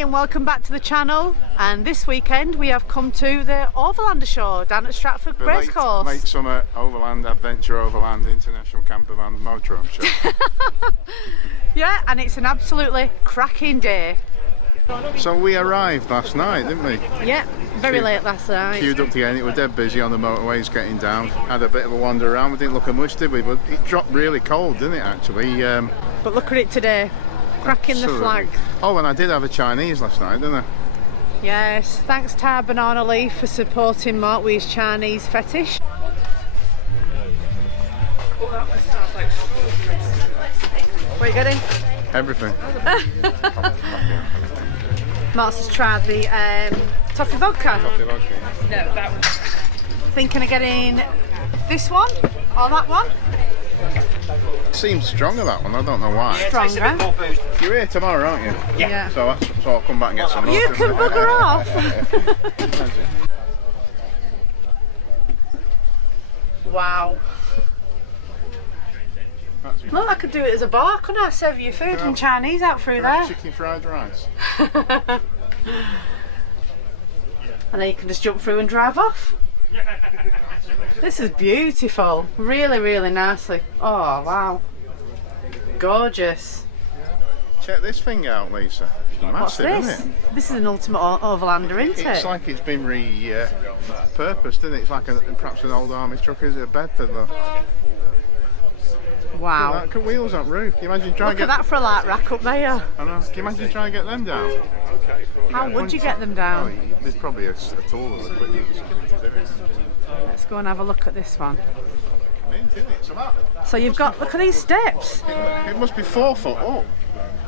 and welcome back to the channel. And this weekend we have come to the Overlander show down at Stratford Racecourse. Late summer Overland Adventure Overland International Campervan Motorhome show. Yeah, and it's an absolutely cracking day. So we arrived last night, didn't we? Yeah, very late last night. Queued up again. It was dead busy on the motorways getting down. Had a bit of a wander around. We didn't look at much, did we? But it dropped really cold, didn't it, actually? But look at it today, cracking the flag. Oh, and I did have a Chinese last night, didn't I? Yes, thanks to our Banana Leaf for supporting Mark with his Chinese fetish. What are you getting? Everything. Mark's has tried the toffee vodka. Coffee vodka. No, that one. Thinking of getting this one or that one? Seems stronger, that one. I don't know why. Stronger. You're here tomorrow, aren't you? Yeah. So I'll come back and get some more. You can bugger off. Wow. Look, I could do it as a bar, couldn't I? Serve you food and Chinese out through there. Chicken fried rice. And then you can just jump through and drive off. This is beautiful. Really, really nicely. Oh, wow. Gorgeous. Check this thing out, Lisa. It's massive, What's this? isn't it? This is an ultimate Overlander, isn't it? It's like it's been repurposed, isn't it? It's like perhaps an old army truck. Is it a Bedford, look? Wow. Look at that, wheels on roof. Can you imagine trying Look at that for a light rack up there. I know. Can you imagine trying to get them down? How would you get them down? Oh, there's probably a tool or equipment or something to do it. Let's go and have a look at this one. Mint, isn't it? So you've got, look at these steps. It must be 4 foot up.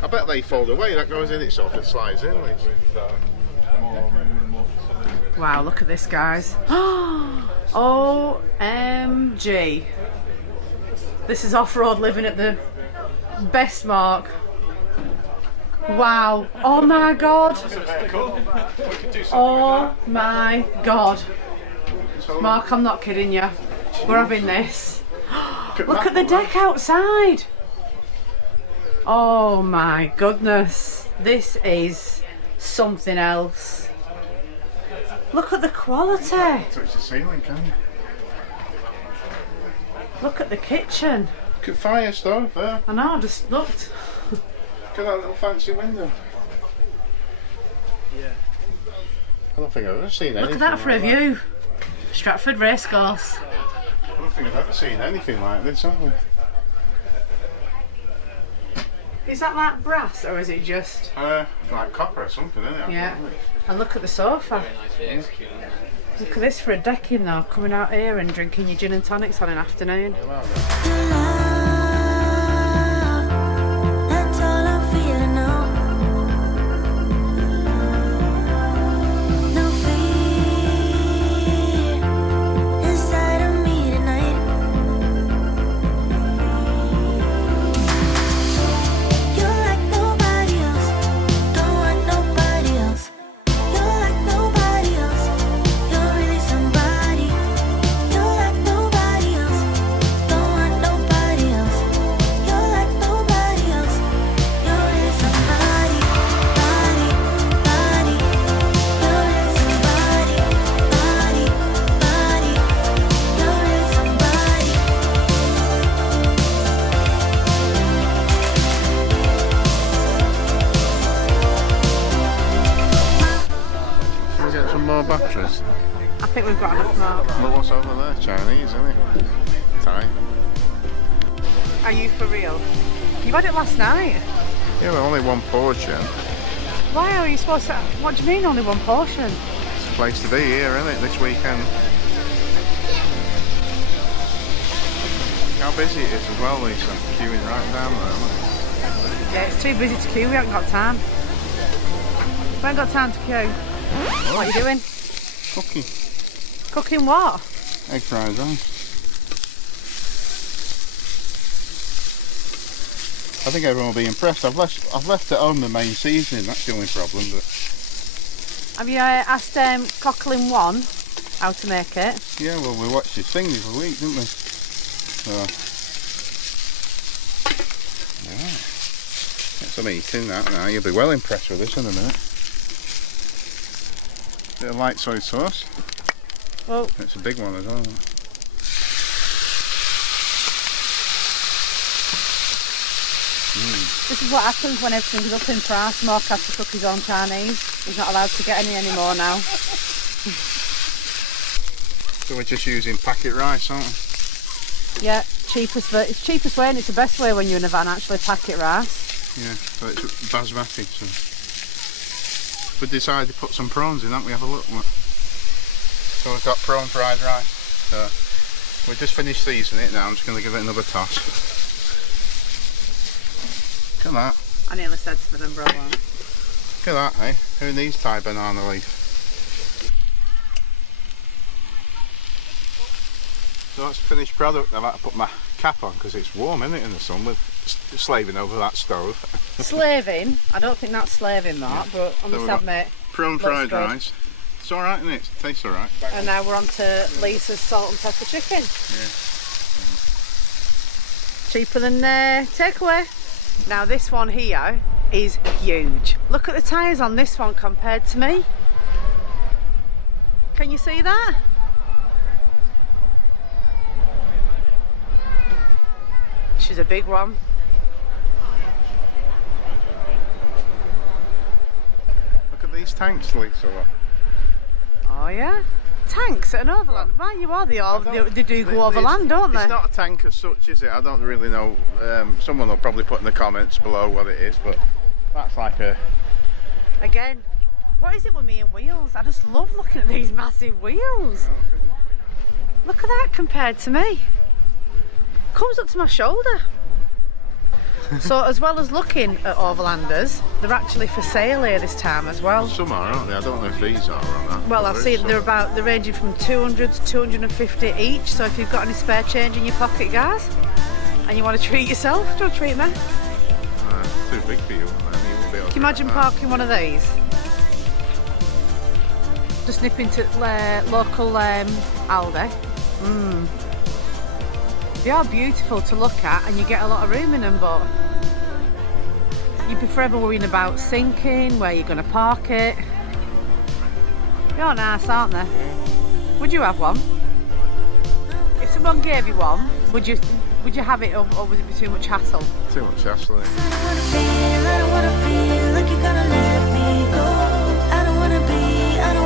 I bet they fold away. That goes in itself. It slides in. Lisa. Wow, look at this, guys. OMG. This is off-road living at the best, Mark. Wow. Oh my God. Oh my God. Mark, I'm not kidding you. We're having this. Look at the deck outside. Oh my goodness. This is something else. Look at the quality. Touch the ceiling, can you? Look at the kitchen. Look at fire stove there. I know, I just looked. Look at that little fancy window. Yeah. I don't think I've ever seen anything. Look at that for a like view. Stratford Racecourse. I don't think I've ever seen anything like this, have we? Is that like brass or is it just? Like copper or something, isn't it? Yeah. And look at the sofa. Look at this for a decking though, coming out here and drinking your gin and tonics on an afternoon. Batteries. I think we've got enough, Mark. Look what's over there, Chinese, isn't it? Thai. Are you for real? You had it last night. Yeah, well, only one portion. Why are you supposed to? What do you mean only one portion? It's a place to be here, isn't it, this weekend? How busy it is as well, Lisa. Queuing right down there. Yeah, it's too busy to queue, we haven't got time. We haven't got time to queue. What are you doing? Cooking. Cooking what? Egg fried rice. I think everyone will be impressed. I've left at home the main seasoning. That's the only problem. But have you asked Cockling 1 how to make it? Yeah, well, we watched his thing the other week, didn't we? So, yeah. Get some eating that now. You'll be well impressed with this in a minute. Bit of light soy sauce. Well, It's a big one as well. this is what happens when everything goes up in price. Mark has to cook his own Chinese. He's not allowed to get any anymore now. So we're just using packet rice, aren't we? Yeah, it's cheapest way, and it's the best way when you're in a van, actually, packet rice. Yeah, so it's basmati. So we decided to put some prawns in that. We have a look. So we've got prawn fried rice. So we just finished seasoning it now. I'm just going to give it another toss. Look at that. I nearly said something, bro. Look at that, eh? Who needs Thai banana leaf? So that's finished product. I've had to put my cap on because it's warm, isn't it, in the sun with slaving over that stove. Slaving? I don't think that's slaving, Mark, but I must admit. Prawn fried rice. It's alright, isn't it? It tastes alright. And now we're on to Lisa's salt and pepper chicken. Yeah. Cheaper than takeaway. Now this one here is huge. Look at the tyres on this one compared to me. Can you see that? She's a big one. Look at these tanks, Lisa. Oh yeah? Tanks at an Overland. Well, you are they do go overland, don't they? It's not a tank as such, is it? I don't really know. Someone will probably put in the comments below what it is, but that's like a... Again, what is it with me and wheels? I just love looking at these massive wheels. Look at that compared to me. Comes up to my shoulder. So as well as looking at Overlanders, they're actually for sale here this time as well. Some are, aren't they? I don't know if these are or not. Well, I've seen they're ranging from 200 to 250 each. So if you've got any spare change in your pocket, guys, and you want to treat yourself, don't treat me. It's too big for you. Can you imagine parking one of these? Just nip into local Aldi. They are beautiful to look at, and you get a lot of room in them, but you'd be forever worrying about sinking, where you're going to park it. They're nice, aren't they? Would you have one? If someone gave you one, would you have it, or would it be too much hassle? Too much hassle. I don't wanna feel like you're gonna let me go. I don't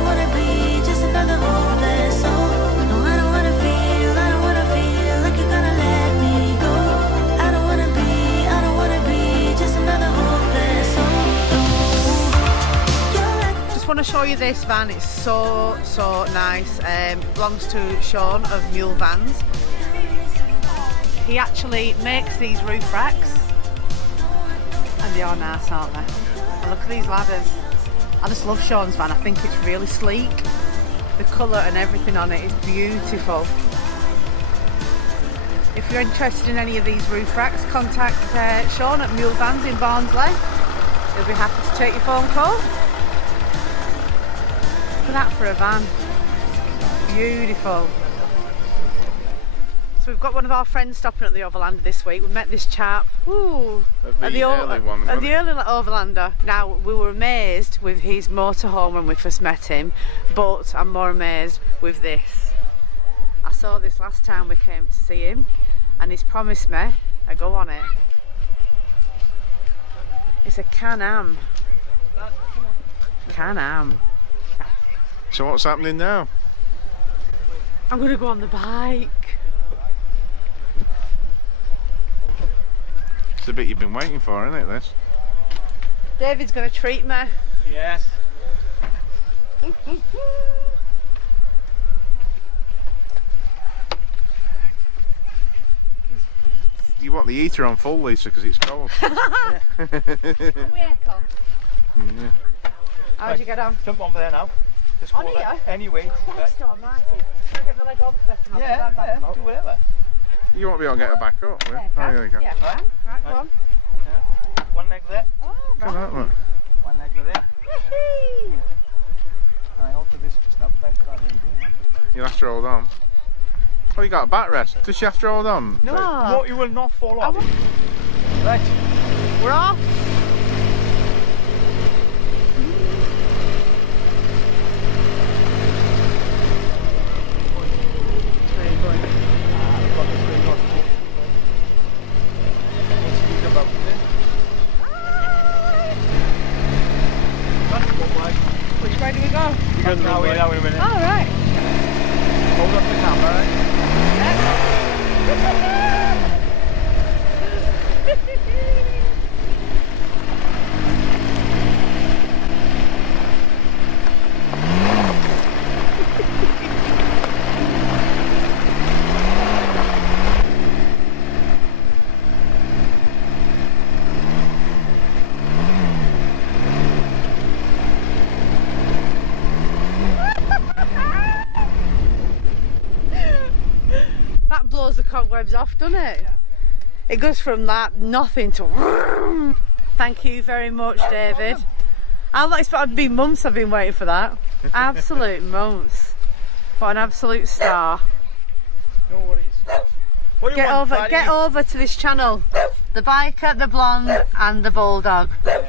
wanna be just another hopeless soul. No, I don't wanna feel like you're gonna let me go. I don't wanna be just another hopeless soul. Just want to show you this van. It's so nice. Belongs to Sean of Mule Vans. He actually makes these roof racks, and they are nice, aren't they? And look at these ladders. I just love Sean's van. I think it's really sleek. The colour and everything on it is beautiful. If you're interested in any of these roof racks, contact Sean at Mule Vans in Barnsley. He'll be happy to take your phone call. Look at that for a van. Beautiful. So we've got one of our friends stopping at the Overland this week. We met this chap At the early Overlander. Now, we were amazed with his motorhome when we first met him, but I'm more amazed with this. I saw this last time we came to see him, and he's promised me a go on it. It's a Can-Am. Can-Am. So what's happening now? I'm going to go on the bike. It's the bit you've been waiting for, isn't it, this? David's going to treat me. Yes. You want the heater on full, Lisa, because it's cold. Yeah. How'd you get on? Jump on there now. Just On go here? there. Anyway. Christ almighty. Should I get the leg over first and I'll put that back up? Do whatever. You won't be able to get her back up, will you? Yeah, Oh, there you go. yeah, can. Right, go on. Yeah. One leg there. Oh, Look at that, look. One leg there. Whee! I alter this just now. Back to that lady. You'll have to hold on. Oh, you got a backrest. Does she have to hold on? No, Oh. no, you will not fall off. Right. We're off. go? You go now in a minute. All right. Hold up the camera, right? That blows the cobwebs off, doesn't it? Yeah. It goes from that nothing to. Thank you very much, David. It's been months I've been waiting for that. Absolute months. What an absolute star. No worries. What do you want, Paddy? Get over to this channel. The biker, the blonde, and the bulldog. Yeah,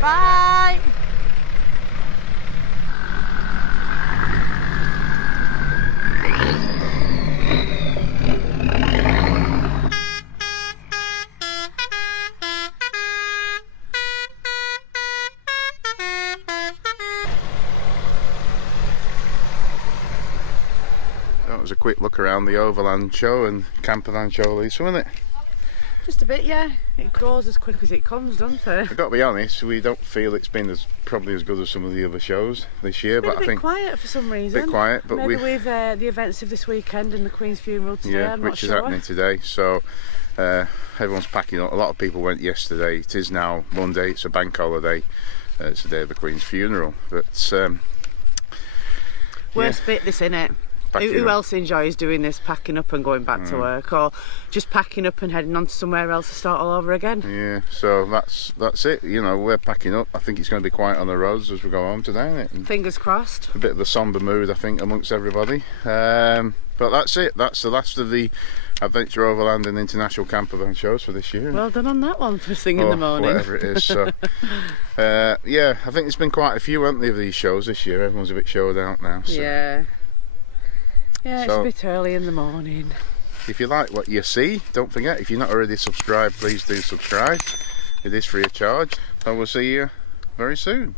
Bye. That was a quick look around the Overland show and Campervan show, Lisa, wasn't it? Just a bit, yeah. It goes as quick as it comes, doesn't it? I've got to be honest, we don't feel it's been probably as good as some of the other shows this year, but I think a bit quiet for some reason. A bit quiet, but maybe with the events of this weekend and the Queen's funeral today. Yeah, I'm not which sure. is happening today. So everyone's packing up. A lot of people went yesterday. It is now Monday. It's a bank holiday. It's the day of the Queen's funeral. But worst bit, this, innit? Who else enjoys doing this, packing up and going back to work, or just packing up and heading on to somewhere else to start all over again? Yeah, so that's it. You know, we're packing up. I think it's going to be quiet on the roads as we go home today, isn't it? And fingers crossed. A bit of a sombre mood, I think, amongst everybody. But that's it. That's the last of the Adventure Overland and International Campervan shows for this year. Well done on that one, first thing in the morning. Whatever it is. So, yeah, I think there's been quite a few, haven't there, of these shows this year. Everyone's a bit showed out now. So. Yeah. Yeah, it's a bit early in the morning. If you like what you see, don't forget, if you're not already subscribed, please do subscribe. It is free of charge. And we'll see you very soon.